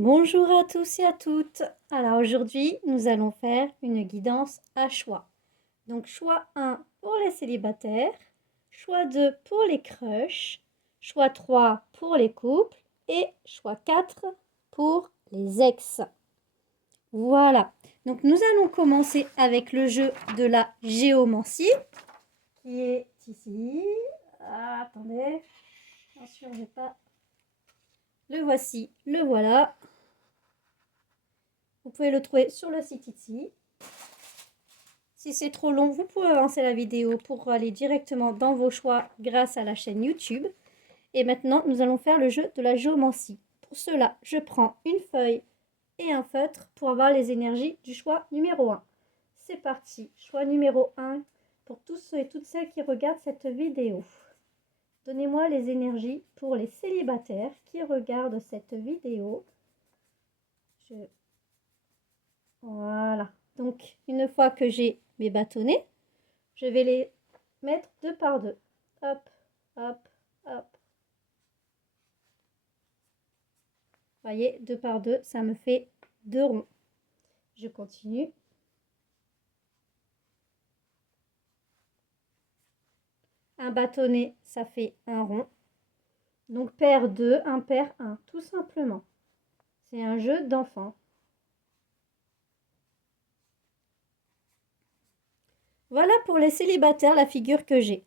Bonjour à tous et à toutes. Alors aujourd'hui, nous allons faire une guidance à choix. Donc choix 1 pour les célibataires, choix 2 pour les crushs, choix 3 pour les couples et choix 4 pour les ex. Voilà. Donc nous allons commencer avec le jeu de la géomancie qui est ici. Ah, attendez. Attention, j'ai pas. Le voici, le voilà. Vous pouvez le trouver sur le site ici. Si c'est trop long, vous pouvez avancer la vidéo pour aller directement dans vos choix grâce à la chaîne YouTube. Et maintenant, nous allons faire le jeu de la géomancie. Pour cela, je prends une feuille et un feutre pour avoir les énergies du choix numéro 1. C'est parti, choix numéro 1 pour tous ceux et toutes celles qui regardent cette vidéo. Donnez-moi les énergies pour les célibataires qui regardent cette vidéo. Voilà. Donc, une fois que j'ai mes bâtonnets, je vais les mettre deux par deux. Hop, hop, hop. Voyez, deux par deux, ça me fait deux ronds. Je continue. Un bâtonnet, ça fait un rond. Donc, paire 2, impair 1, tout simplement. C'est un jeu d'enfant. Voilà pour les célibataires la figure que j'ai.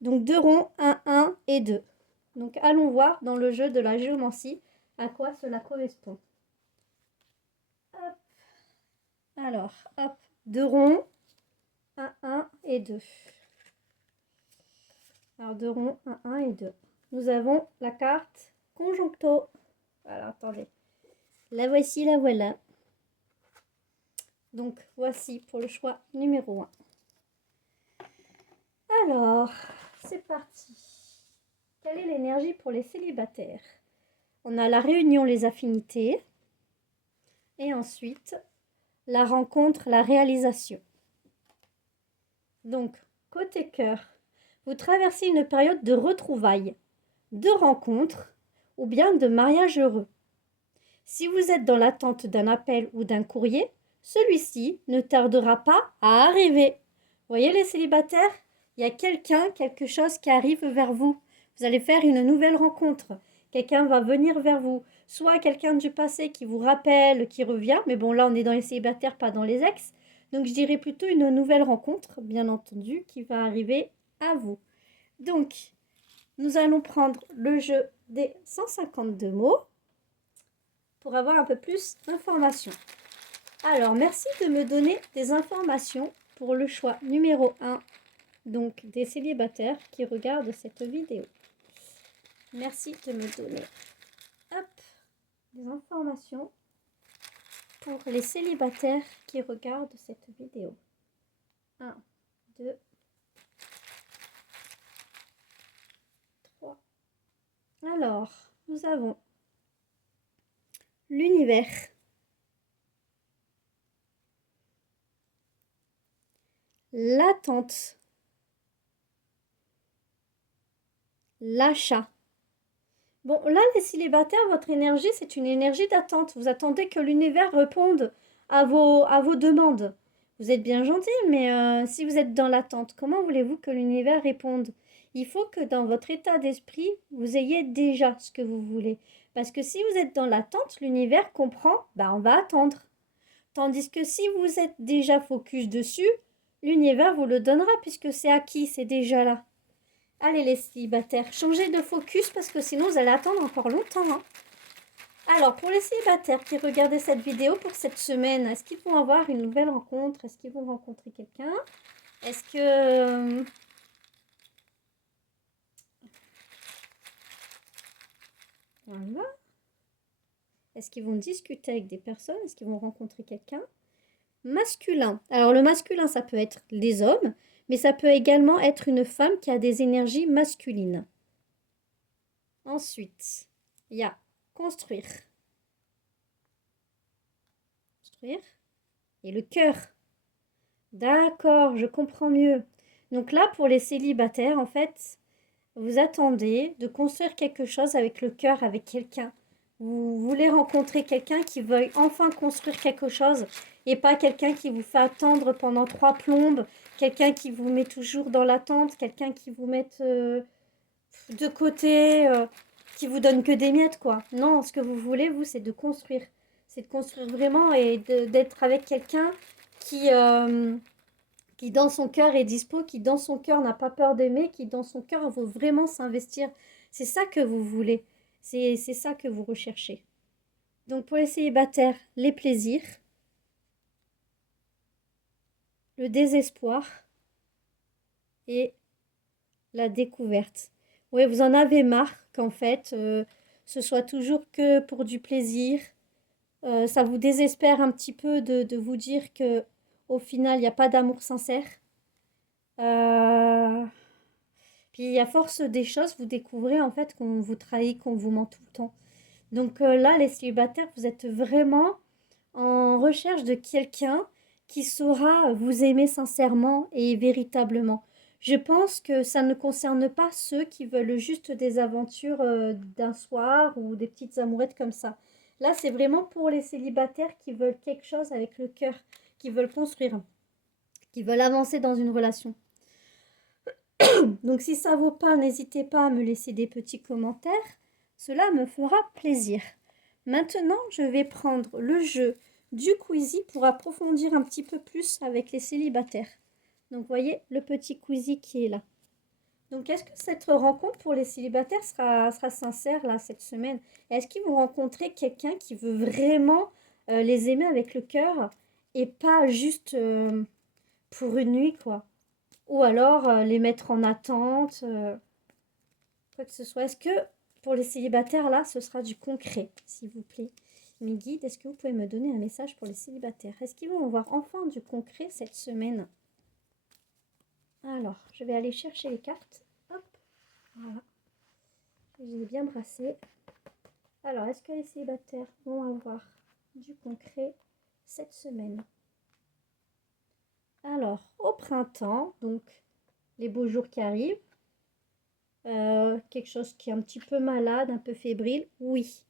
Donc, deux ronds, 1 et 2. Donc, allons voir dans le jeu de la géomancie à quoi cela correspond. Hop. Alors, hop, deux ronds, 1 et 2. Alors, deux ronds, 1 et 2. Nous avons la carte conjoncto. Alors, attendez. La voici, la voilà. Donc, voici pour le choix numéro 1. Alors, c'est parti. Quelle est l'énergie pour les célibataires? On a la réunion, les affinités. Et ensuite, la rencontre, la réalisation. Donc, côté cœur, vous traversez une période de retrouvailles, de rencontres ou bien de mariage heureux. Si vous êtes dans l'attente d'un appel ou d'un courrier, celui-ci ne tardera pas à arriver. Voyez les célibataires, il y a quelqu'un, quelque chose qui arrive vers vous. Vous allez faire une nouvelle rencontre. Quelqu'un va venir vers vous. Soit quelqu'un du passé qui vous rappelle, qui revient. Mais bon, là, on est dans les célibataires, pas dans les ex. Donc, je dirais plutôt une nouvelle rencontre, bien entendu, qui va arriver à vous. Donc, nous allons prendre le jeu des 152 mots pour avoir un peu plus d'informations. Alors, merci de me donner des informations pour le choix numéro 1, donc des célibataires qui regardent cette vidéo. Merci de me donner des informations pour les célibataires qui regardent cette vidéo. 1, 2, 3. Alors, nous avons l'univers, l'attente, l'achat. Bon, là, les célibataires, votre énergie, c'est une énergie d'attente. Vous attendez que l'univers réponde à vos demandes. Vous êtes bien gentil, mais si vous êtes dans l'attente, comment voulez-vous que l'univers réponde? Il faut que dans votre état d'esprit, vous ayez déjà ce que vous voulez. Parce que si vous êtes dans l'attente, l'univers comprend, on va attendre. Tandis que si vous êtes déjà focus dessus, l'univers vous le donnera puisque c'est acquis, c'est déjà là. Allez les célibataires, changez de focus parce que sinon vous allez attendre encore longtemps. Hein. Alors pour les célibataires qui regardaient cette vidéo pour cette semaine, est-ce qu'ils vont avoir une nouvelle rencontre? Est-ce qu'ils vont rencontrer quelqu'un? Est-ce que... Voilà. Est-ce qu'ils vont discuter avec des personnes? Est-ce qu'ils vont rencontrer quelqu'un? Masculin. Alors le masculin, ça peut être les hommes, mais ça peut également être une femme qui a des énergies masculines. Ensuite, il y a construire. Construire. Et le cœur. D'accord, je comprends mieux. Donc là, pour les célibataires, en fait, vous attendez de construire quelque chose avec le cœur, avec quelqu'un. Vous voulez rencontrer quelqu'un qui veuille enfin construire quelque chose et pas quelqu'un qui vous fait attendre pendant 3 plombes, quelqu'un qui vous met toujours dans l'attente, quelqu'un qui vous met de côté, qui vous donne que des miettes, quoi. Non, ce que vous voulez, vous, c'est de construire. C'est de construire vraiment et d'être avec quelqu'un qui, euh, qui, dans son cœur, est dispo, qui, dans son cœur, n'a pas peur d'aimer, qui, dans son cœur, veut vraiment s'investir. C'est ça que vous voulez. C'est ça que vous recherchez. Donc, pour les célibataires, les plaisirs, le désespoir et la découverte. Ouais, vous en avez marre qu'en fait, ce soit toujours que pour du plaisir. Ça vous désespère un petit peu de vous dire que au final, il n'y a pas d'amour sincère. Euh, Puis à force des choses, vous découvrez en fait qu'on vous trahit, qu'on vous ment tout le temps. Donc là, les célibataires, vous êtes vraiment en recherche de quelqu'un qui saura vous aimer sincèrement et véritablement. Je pense que ça ne concerne pas ceux qui veulent juste des aventures d'un soir ou des petites amourettes comme ça. Là, c'est vraiment pour les célibataires qui veulent quelque chose avec le cœur, qui veulent construire, qui veulent avancer dans une relation. Donc si ça vaut pas, n'hésitez pas à me laisser des petits commentaires. Cela me fera plaisir. Maintenant, je vais prendre le jeu du Quizy pour approfondir un petit peu plus avec les célibataires. Donc, voyez le petit Quizy qui est là. Donc, est-ce que cette rencontre pour les célibataires sera sincère là cette semaine? Est-ce qu'ils vont rencontrer quelqu'un qui veut vraiment les aimer avec le cœur et pas juste pour une nuit, quoi? Ou alors les mettre en attente, quoi que ce soit. Est-ce que pour les célibataires, là, ce sera du concret, s'il vous plaît? Mes guides, est-ce que vous pouvez me donner un message pour les célibataires? Est-ce qu'ils vont avoir enfin du concret cette semaine? Alors, je vais aller chercher les cartes. Hop, voilà. Je les ai bien brassées. Alors, est-ce que les célibataires vont avoir du concret cette semaine? Alors, au printemps, donc les beaux jours qui arrivent, quelque chose qui est un petit peu malade, un peu fébrile, oui.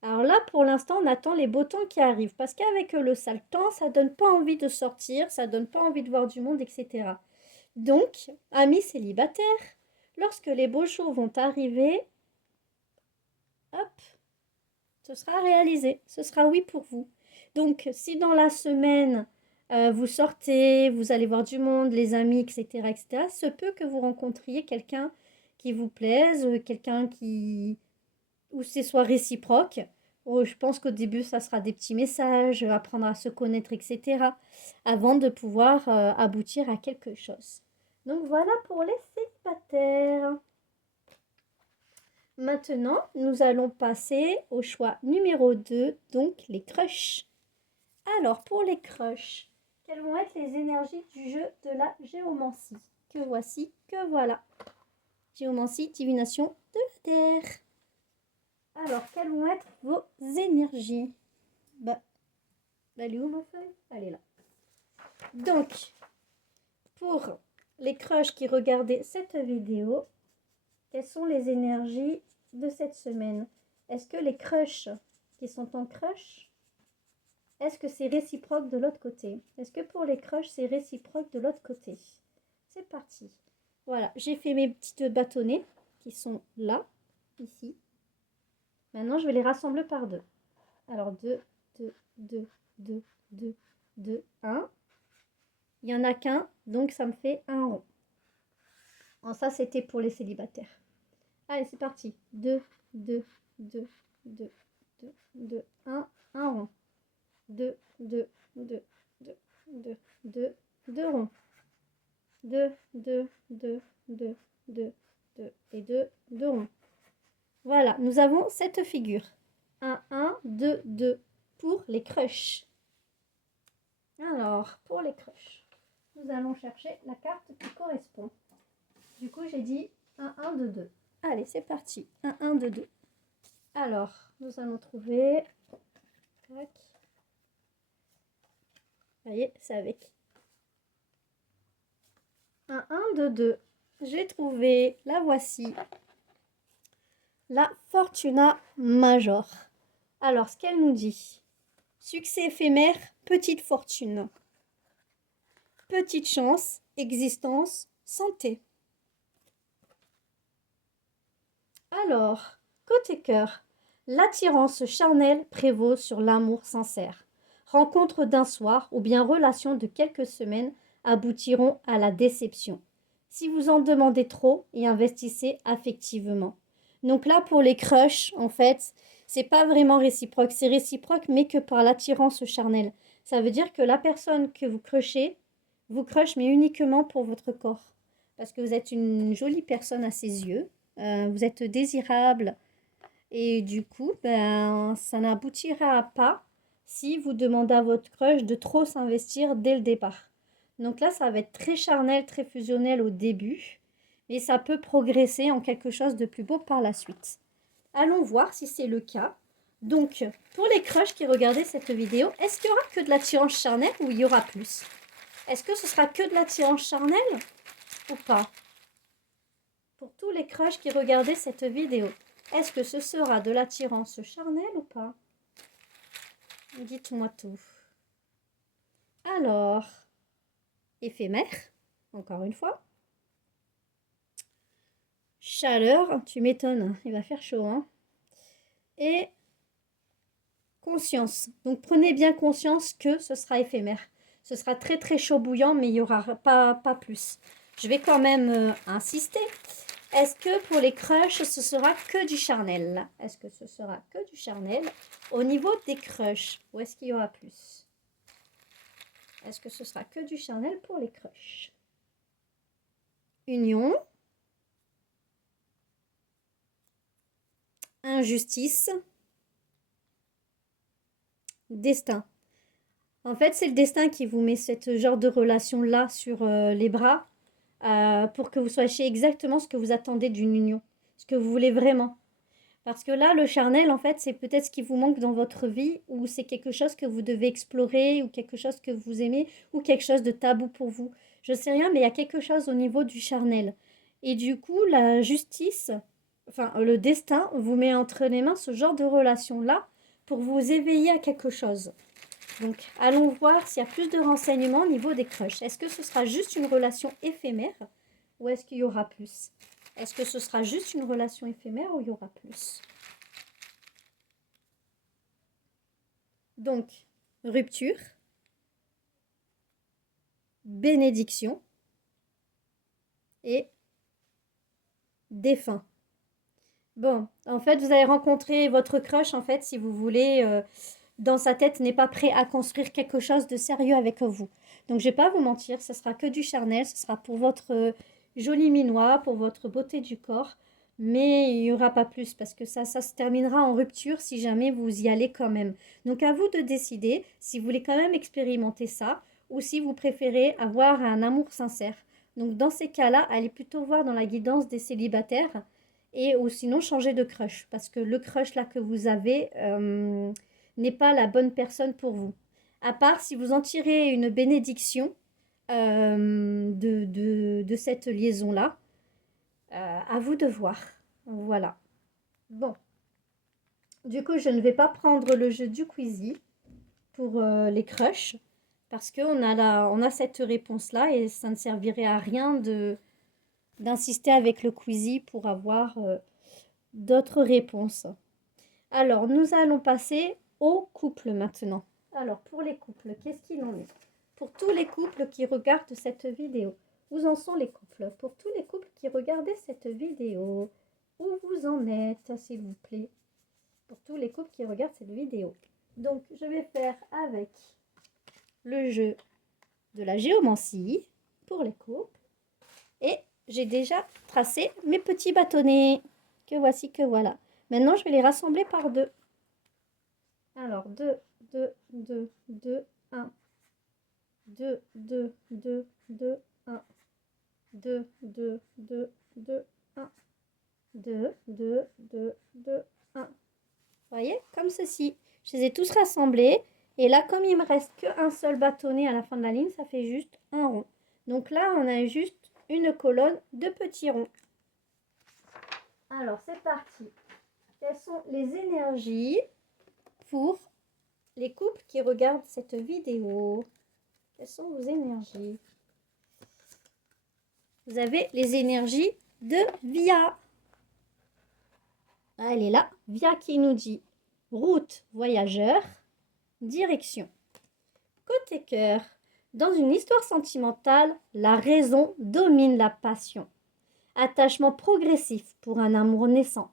Alors là, pour l'instant, on attend les beaux temps qui arrivent. Parce qu'avec le sale temps, ça donne pas envie de sortir, ça donne pas envie de voir du monde, etc. Donc, amis célibataires, lorsque les beaux jours vont arriver, hop, ce sera réalisé. Ce sera oui pour vous. Donc, si dans la semaine, vous sortez, vous allez voir du monde, les amis, etc., etc., se peut que vous rencontriez quelqu'un qui vous plaise, quelqu'un qui où c'est soit réciproque. Oh, je pense qu'au début, ça sera des petits messages, apprendre à se connaître, etc. avant de pouvoir aboutir à quelque chose. Donc voilà pour les célibataires. Maintenant, nous allons passer au choix numéro 2, donc les crushs. Alors, pour les crushs, quelles vont être les énergies du jeu de la géomancie? Que voici, que voilà. Géomancie, divination de la Terre. Alors, quelles vont être vos énergies? Elle est où ma feuille? Elle est là. Donc, pour les crushs qui regardaient cette vidéo, quelles sont les énergies de cette semaine? Est-ce que les crushs qui sont en crush, est-ce que c'est réciproque de l'autre côté? Est-ce que pour les crushs, c'est réciproque de l'autre côté? C'est parti. Voilà, j'ai fait mes petites bâtonnets qui sont là, ici. Maintenant, je vais les rassembler par deux. Alors, 2, 2, 2, 2, 2, 2, 1. Il n'y en a qu'un, donc ça me fait un rond. Alors ça, c'était pour les célibataires. Allez, c'est parti. 2, 2, 2, 2, 2, 2, 1 rond. 2, 2, 2, 2, 2, 2, 2 ronds. 2, 2, 2, 2, 2, 2 et 2, 2 ronds. Voilà, nous avons cette figure. 1, 2, 2 pour les crushs. Alors, pour les crushs, nous allons chercher la carte qui correspond. Du coup, j'ai dit 1, 2, 2. Allez, c'est parti. 1, 2, 2. Alors, nous allons trouver... Tac. Vous voyez, c'est avec 1, 2, 2. J'ai trouvé, la voici, la Fortuna Major. Alors, ce qu'elle nous dit, succès éphémère, petite fortune, petite chance, existence, santé. Alors, côté cœur, l'attirance charnelle prévaut sur l'amour sincère. Rencontre d'un soir ou bien relation de quelques semaines aboutiront à la déception. Si vous en demandez trop et investissez affectivement. Donc là, pour les crushs, en fait, c'est pas vraiment réciproque. C'est réciproque, mais que par l'attirance charnelle. Ça veut dire que la personne que vous crushez, vous crush, mais uniquement pour votre corps. Parce que vous êtes une jolie personne à ses yeux. Vous êtes désirable. Et du coup, ben, ça n'aboutira pas si vous demandez à votre crush de trop s'investir dès le départ. Donc là, ça va être très charnel, très fusionnel au début, mais ça peut progresser en quelque chose de plus beau par la suite. Allons voir si c'est le cas. Donc, pour les crushs qui regardaient cette vidéo, est-ce qu'il y aura que de l'attirance charnelle ou il y aura plus? Est-ce que ce sera que de l'attirance charnelle ou pas? Pour tous les crushs qui regardaient cette vidéo, est-ce que ce sera de l'attirance charnelle ou pas? Dites-moi tout. Alors, éphémère, encore une fois. Chaleur, tu m'étonnes, il va faire chaud, hein. Et conscience. Donc prenez bien conscience que ce sera éphémère. Ce sera très très chaud bouillant, mais il n'y aura pas plus. Je vais quand même insister. Est-ce que pour les crushs, ce sera que du charnel? Est-ce que ce sera que du charnel au niveau des crushs? Ou est-ce qu'il y aura plus? Est-ce que ce sera que du charnel pour les crushs? Union. Injustice. Destin. En fait, c'est le destin qui vous met ce genre de relation-là sur les bras pour que vous sachiez exactement ce que vous attendez d'une union, ce que vous voulez vraiment. Parce que là, le charnel, en fait, c'est peut-être ce qui vous manque dans votre vie, ou c'est quelque chose que vous devez explorer, ou quelque chose que vous aimez, ou quelque chose de tabou pour vous. Je sais rien, mais il y a quelque chose au niveau du charnel. Et du coup, la justice, enfin, le destin vous met entre les mains ce genre de relation-là pour vous éveiller à quelque chose. Donc, allons voir s'il y a plus de renseignements au niveau des crushs. Est-ce que ce sera juste une relation éphémère ou est-ce qu'il y aura plus? Est-ce que ce sera juste une relation éphémère ou il y aura plus? Donc, rupture, bénédiction et défunt. Bon, en fait, vous allez rencontrer votre crush, en fait, si vous voulez, dans sa tête, n'est pas prêt à construire quelque chose de sérieux avec vous. Donc, je vais pas vous mentir, ce sera que du charnel, ce sera pour votre joli minois, pour votre beauté du corps, mais il n'y aura pas plus, parce que ça se terminera en rupture si jamais vous y allez quand même. Donc, à vous de décider si vous voulez quand même expérimenter ça, ou si vous préférez avoir un amour sincère. Donc, dans ces cas-là, allez plutôt voir dans la guidance des célibataires, et ou sinon changer de crush, parce que le crush là que vous avez n'est pas la bonne personne pour vous. À part si vous en tirez une bénédiction de cette liaison-là, à vous de voir. Voilà. Bon. Du coup, je ne vais pas prendre le jeu du Quizy pour les crushs, parce qu'on on a cette réponse-là et ça ne servirait à rien d'insister avec le Quizy pour avoir d'autres réponses. Alors, nous allons passer au couple maintenant. Alors, pour les couples, qu'est-ce qu'il en est? Pour tous les couples qui regardent cette vidéo, où en sont les couples? Pour tous les couples qui regardaient cette vidéo, où vous en êtes, s'il vous plaît? Pour tous les couples qui regardent cette vidéo. Donc, je vais faire avec le jeu de la géomancie pour les couples. Et j'ai déjà tracé mes petits bâtonnets. Que voici, que voilà. Maintenant, je vais les rassembler par deux. Alors, 2, 2, 2, 2, 1. 2, 2, 2, 2, 1. 2, 2, 2, 2, 1. 2, 2, 2, 2, 1. Vous voyez, comme ceci. Je les ai tous rassemblés. Et là, comme il me reste qu'un seul bâtonnet à la fin de la ligne, ça fait juste un rond. Donc là, on a juste une colonne de petits ronds. Alors, c'est parti. Quelles sont les énergies pour les couples qui regardent cette vidéo, quelles sont vos énergies? Vous avez les énergies de Via. Ah, elle est là. Via qui nous dit route, voyageur, direction. Côté cœur, dans une histoire sentimentale, la raison domine la passion. Attachement progressif pour un amour naissant.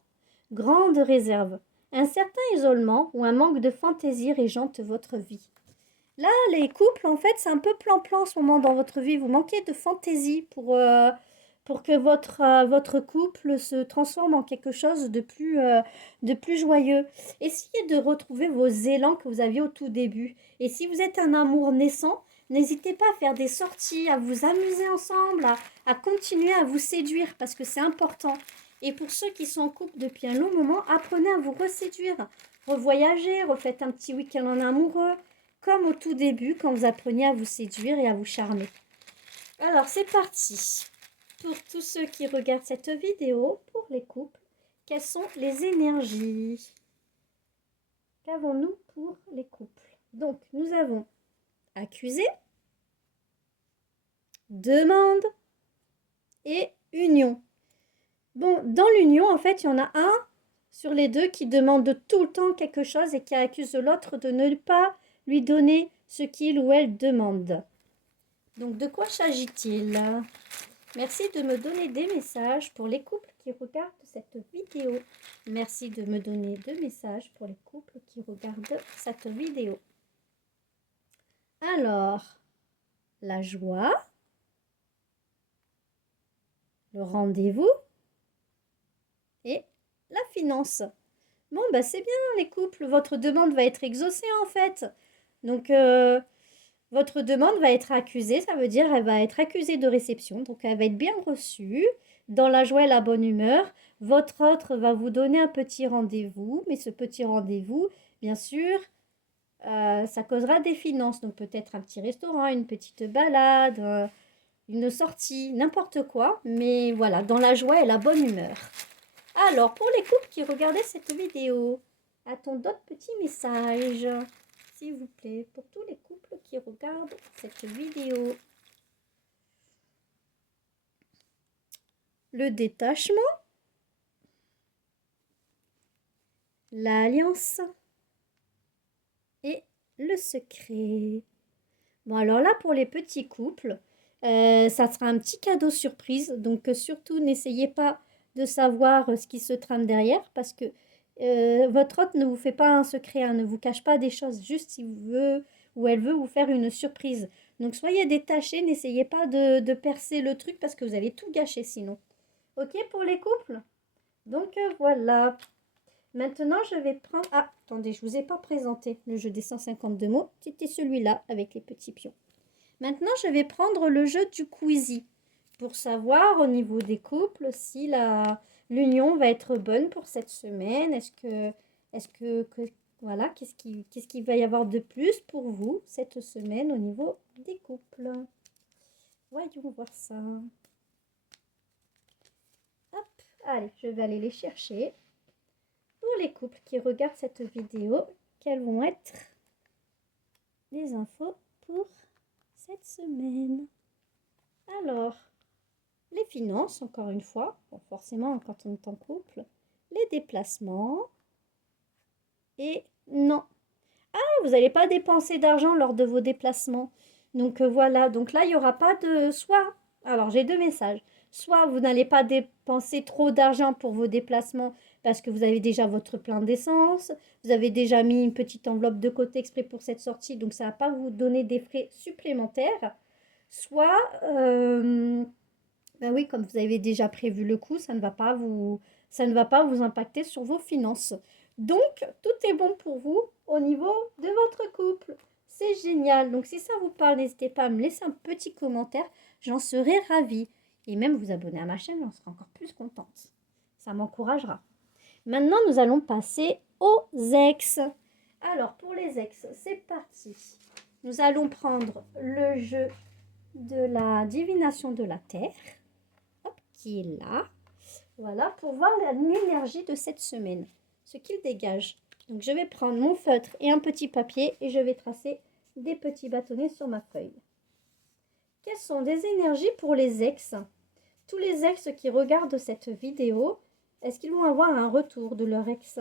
Grande réserve. Un certain isolement ou un manque de fantaisie régente votre vie. Là, les couples, en fait, c'est un peu plan-plan en ce moment dans votre vie. Vous manquez de fantaisie pour que votre couple se transforme en quelque chose de plus joyeux. Essayez de retrouver vos élans que vous aviez au tout début. Et si vous êtes un amour naissant, n'hésitez pas à faire des sorties, à vous amuser ensemble, à continuer à vous séduire parce que c'est important. Et pour ceux qui sont en couple depuis un long moment, apprenez à vous reséduire. Revoyagez, refaites un petit week-end en amoureux, comme au tout début quand vous appreniez à vous séduire et à vous charmer. Alors c'est parti. Pour tous ceux qui regardent cette vidéo, pour les couples, quelles sont les énergies? Qu'avons-nous pour les couples? Donc nous avons accusé, demande et union. Bon, dans l'union, en fait, il y en a un sur les deux qui demande tout le temps quelque chose et qui accuse l'autre de ne pas lui donner ce qu'il ou elle demande. Donc, de quoi s'agit-il? Merci de me donner des messages pour les couples qui regardent cette vidéo. Merci de me donner 2 messages pour les couples qui regardent cette vidéo. Alors, la joie, le rendez-vous et la finance. Bon, bah c'est bien les couples, votre demande va être exaucée en fait. Donc, votre demande va être accusée, ça veut dire elle va être accusée de réception, donc elle va être bien reçue, dans la joie et la bonne humeur. Votre autre va vous donner un petit rendez-vous, mais ce petit rendez-vous, bien sûr, ça causera des finances, donc peut-être un petit restaurant, une petite balade, une sortie, n'importe quoi, mais voilà, dans la joie et la bonne humeur. Alors, pour les couples qui regardaient cette vidéo, a-t-on d'autres petits messages, s'il vous plaît, pour tous les couples qui regardent cette vidéo? Le détachement, l'alliance et le secret. Bon, alors là, pour les petits couples, ça sera un petit cadeau surprise, donc surtout n'essayez pas de savoir ce qui se trame derrière parce que votre hôte ne vous fait pas un secret, hein, ne vous cache pas des choses, juste s'il veut ou elle veut vous faire une surprise. Donc soyez détachés, n'essayez pas de percer le truc parce que vous allez tout gâcher sinon. Ok pour les couples? Donc voilà. Maintenant je vais prendre... Ah, attendez, je ne vous ai pas présenté le jeu des 152 mots. C'était celui-là avec les petits pions. Maintenant je vais prendre le jeu du Quizy pour savoir au niveau des couples si l'union va être bonne pour cette semaine. Voilà, qu'est-ce qu'il va y avoir de plus pour vous cette semaine au niveau des couples? Voyons voir ça. Hop, allez, je vais aller les chercher. Pour les couples qui regardent cette vidéo, quelles vont être les infos pour cette semaine? Alors, les finances, encore une fois, bon, forcément quand on est en couple, les déplacements, et non. Ah, vous n'allez pas dépenser d'argent lors de vos déplacements. Donc voilà, donc là, il n'y aura pas de... Soit, alors j'ai 2 messages. Soit vous n'allez pas dépenser trop d'argent pour vos déplacements parce que vous avez déjà votre plein d'essence, vous avez déjà mis une petite enveloppe de côté exprès pour cette sortie, donc ça ne va pas vous donner des frais supplémentaires. Soit... ben oui, comme vous avez déjà prévu le coup, ça ne va pas vous impacter sur vos finances. Donc, tout est bon pour vous au niveau de votre couple. C'est génial. Donc, si ça vous parle, n'hésitez pas à me laisser un petit commentaire. J'en serai ravie. Et même vous abonner à ma chaîne, j'en serai encore plus contente. Ça m'encouragera. Maintenant, nous allons passer aux ex. Alors, pour les ex, c'est parti. Nous allons prendre le jeu de la divination de la Terre. Qui est là. Voilà, pour voir l'énergie de cette semaine. Ce qu'il dégage. Donc je vais prendre mon feutre et un petit papier et je vais tracer des petits bâtonnets sur ma feuille. Quelles sont des énergies pour les ex? Tous les ex qui regardent cette vidéo, est-ce qu'ils vont avoir un retour de leur ex?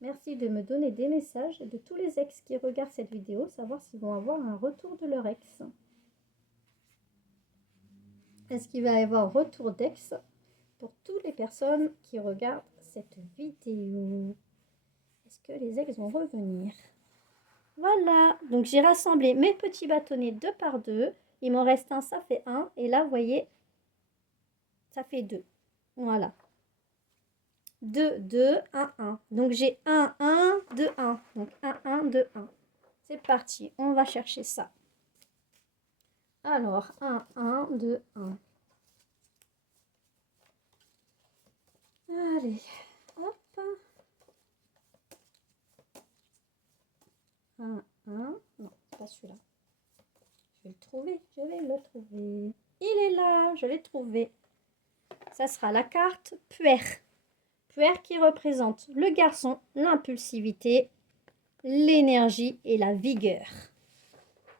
Merci de me donner des messages de tous les ex qui regardent cette vidéo, savoir s'ils vont avoir un retour de leur ex. Est-ce qu'il va y avoir retour d'ex pour toutes les personnes qui regardent cette vidéo? Est-ce que les ex vont revenir? Voilà, donc j'ai rassemblé mes petits bâtonnets 2 par 2. Il m'en reste un, ça fait 1. Et là, vous voyez, ça fait 2. Voilà. 2, 2, 1, 1. Donc j'ai 1, 1, 2, 1. Donc 1, 1, 2, 1. C'est parti, on va chercher ça. Alors, 1, 1, 2, 1. Allez, hop. 1, 1. Non, c'est pas celui-là. Je vais le trouver, je vais le trouver. Il est là, je l'ai trouvé. Ça sera la carte Puer. Puer qui représente le garçon, l'impulsivité, l'énergie et la vigueur.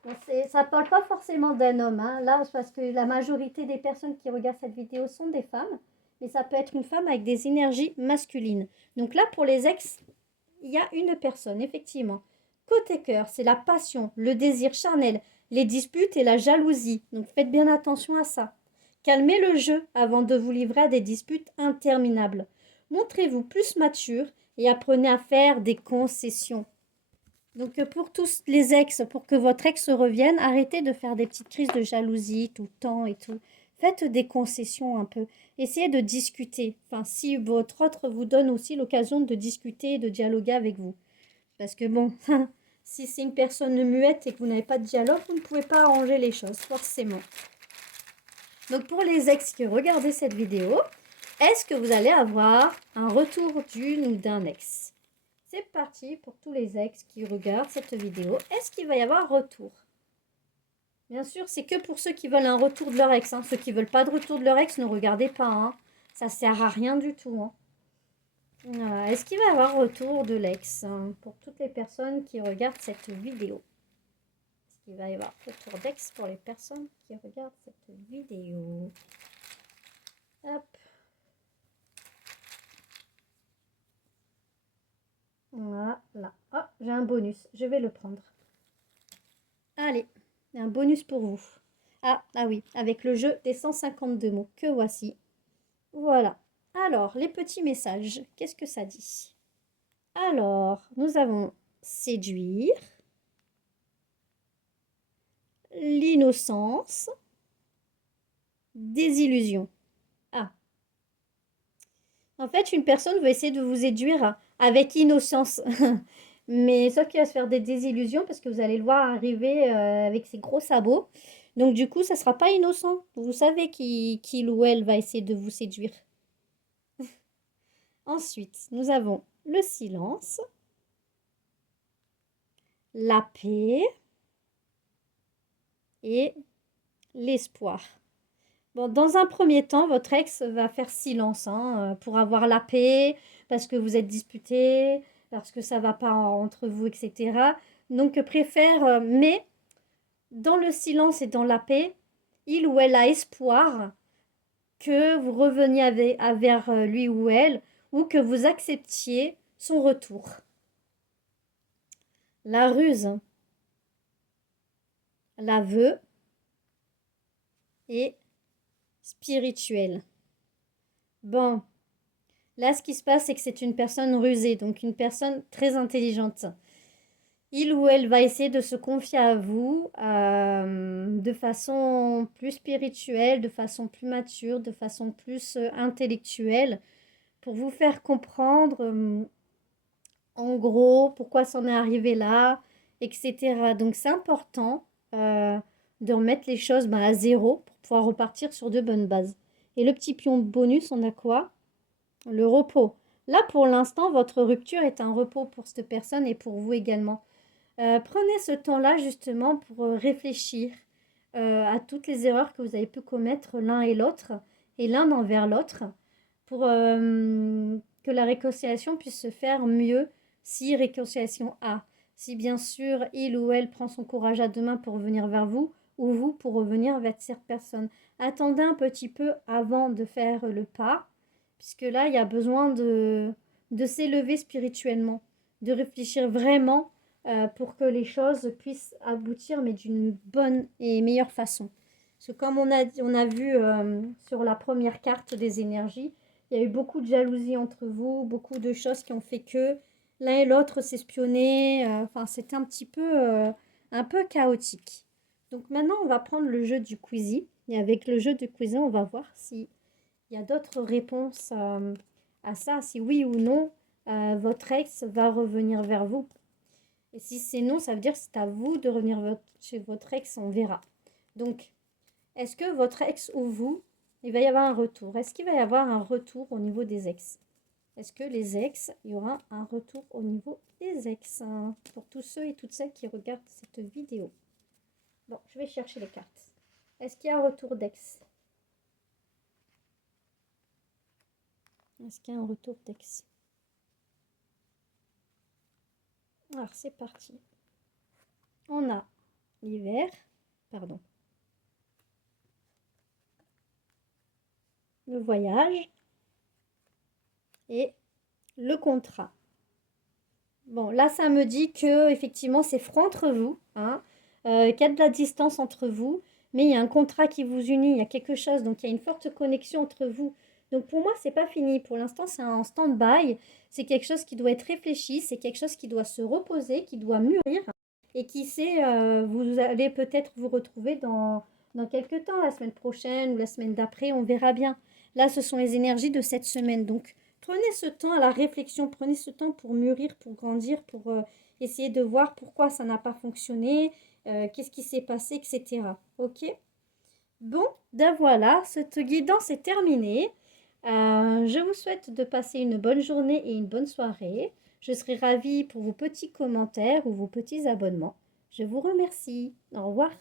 Bon, ça ne parle pas forcément d'un homme, hein. Là, parce que la majorité des personnes qui regardent cette vidéo sont des femmes, mais ça peut être une femme avec des énergies masculines. Donc là, pour les ex, il y a une personne, effectivement. Côté cœur, c'est la passion, le désir charnel, les disputes et la jalousie. Donc faites bien attention à ça. Calmez le jeu avant de vous livrer à des disputes interminables. Montrez-vous plus mature et apprenez à faire des concessions. Donc pour tous les ex, pour que votre ex revienne, arrêtez de faire des petites crises de jalousie tout le temps et tout. Faites des concessions un peu. Essayez de discuter. Enfin, si votre autre vous donne aussi l'occasion de discuter et de dialoguer avec vous. Parce que bon, si c'est une personne muette et que vous n'avez pas de dialogue, vous ne pouvez pas arranger les choses, forcément. Donc pour les ex qui regardent cette vidéo, est-ce que vous allez avoir un retour d'une ou d'un ex? C'est parti pour tous les ex qui regardent cette vidéo. Est-ce qu'il va y avoir retour? Bien sûr, c'est que pour ceux qui veulent un retour de leur ex. Hein. Ceux qui ne veulent pas de retour de leur ex, ne regardez pas. Hein. Ça ne sert à rien du tout. Hein. Est-ce qu'il va y avoir retour de l'ex pour toutes les personnes qui regardent cette vidéo? Est-ce qu'il va y avoir retour d'ex pour les personnes qui regardent cette vidéo? Hop. Voilà. Oh, j'ai un bonus. Je vais le prendre. Allez, un bonus pour vous. Ah oui, avec le jeu des 152 mots que voici. Voilà. Alors, les petits messages, qu'est-ce que ça dit? Alors, nous avons séduire, l'innocence, désillusion. Ah. En fait, une personne veut essayer de vous séduire avec innocence. Mais sauf qu'il va se faire des désillusions parce que vous allez le voir arriver avec ses gros sabots. Donc du coup, ça ne sera pas innocent. Vous savez qu'il ou elle va essayer de vous séduire. Ensuite, nous avons le silence, la paix et l'espoir. Bon, dans un premier temps, votre ex va faire silence pour avoir la paix, parce que vous êtes disputés, parce que ça ne va pas entre vous, etc. Donc, préfère, mais dans le silence et dans la paix, il ou elle a espoir que vous reveniez vers lui ou elle, ou que vous acceptiez son retour. La ruse, l'aveu et spirituel. Bon, là, ce qui se passe, c'est que c'est une personne rusée, donc une personne très intelligente. Il ou elle va essayer de se confier à vous de façon plus spirituelle, de façon plus mature, de façon plus intellectuelle, pour vous faire comprendre, en gros, pourquoi c'en est arrivé là, etc. Donc, c'est important de remettre les choses à zéro pour pouvoir repartir sur de bonnes bases. Et le petit pion bonus, on a quoi? Le repos. Là, pour l'instant, votre rupture est un repos pour cette personne et pour vous également. Prenez ce temps-là justement pour réfléchir à toutes les erreurs que vous avez pu commettre l'un et l'autre, et l'un envers l'autre, pour que la réconciliation puisse se faire mieux si réconciliation a. Si bien sûr il ou elle prend son courage à deux mains pour revenir vers vous ou vous pour revenir vers cette personne. Attendez un petit peu avant de faire le pas, puisque là il y a besoin de s'élever spirituellement, de réfléchir vraiment pour que les choses puissent aboutir, mais d'une bonne et meilleure façon. Parce que comme on a vu sur la première carte des énergies, il y a eu beaucoup de jalousie entre vous, beaucoup de choses qui ont fait que l'un et l'autre s'espionnaient. Enfin, c'était un peu chaotique. Donc maintenant, on va prendre le jeu du quizy. Et avec le jeu du quizy, on va voir s'il y a d'autres réponses à ça. Si oui ou non, votre ex va revenir vers vous. Et si c'est non, ça veut dire que c'est à vous de revenir chez votre ex, on verra. Donc, est-ce que votre ex ou vous, il va y avoir un retour? Est-ce qu'il va y avoir un retour au niveau des ex? Est-ce que les ex, il y aura un retour au niveau des ex hein, pour tous ceux et toutes celles qui regardent cette vidéo? Bon, je vais chercher les cartes. Est-ce qu'il y a un retour d'ex? Est-ce qu'il y a un retour d'ex? Alors, c'est parti. On a l'hiver, pardon, le voyage et le contrat. Bon, là, ça me dit que effectivement, c'est franc entre vous, hein, qu'il y a de la distance entre vous, mais il y a un contrat qui vous unit, il y a quelque chose, donc il y a une forte connexion entre vous. Donc pour moi, c'est pas fini. Pour l'instant, c'est un stand-by. C'est quelque chose qui doit être réfléchi, c'est quelque chose qui doit se reposer, qui doit mûrir, et qui sait, vous allez peut-être vous retrouver dans quelques temps, la semaine prochaine ou la semaine d'après, on verra bien. Là, ce sont les énergies de cette semaine, donc. Prenez ce temps à la réflexion, prenez ce temps pour mûrir, pour grandir, pour essayer de voir pourquoi ça n'a pas fonctionné, qu'est-ce qui s'est passé, etc. Ok? Bon, ben voilà, cette guidance est terminée. Je vous souhaite de passer une bonne journée et une bonne soirée. Je serai ravie pour vos petits commentaires ou vos petits abonnements. Je vous remercie. Au revoir.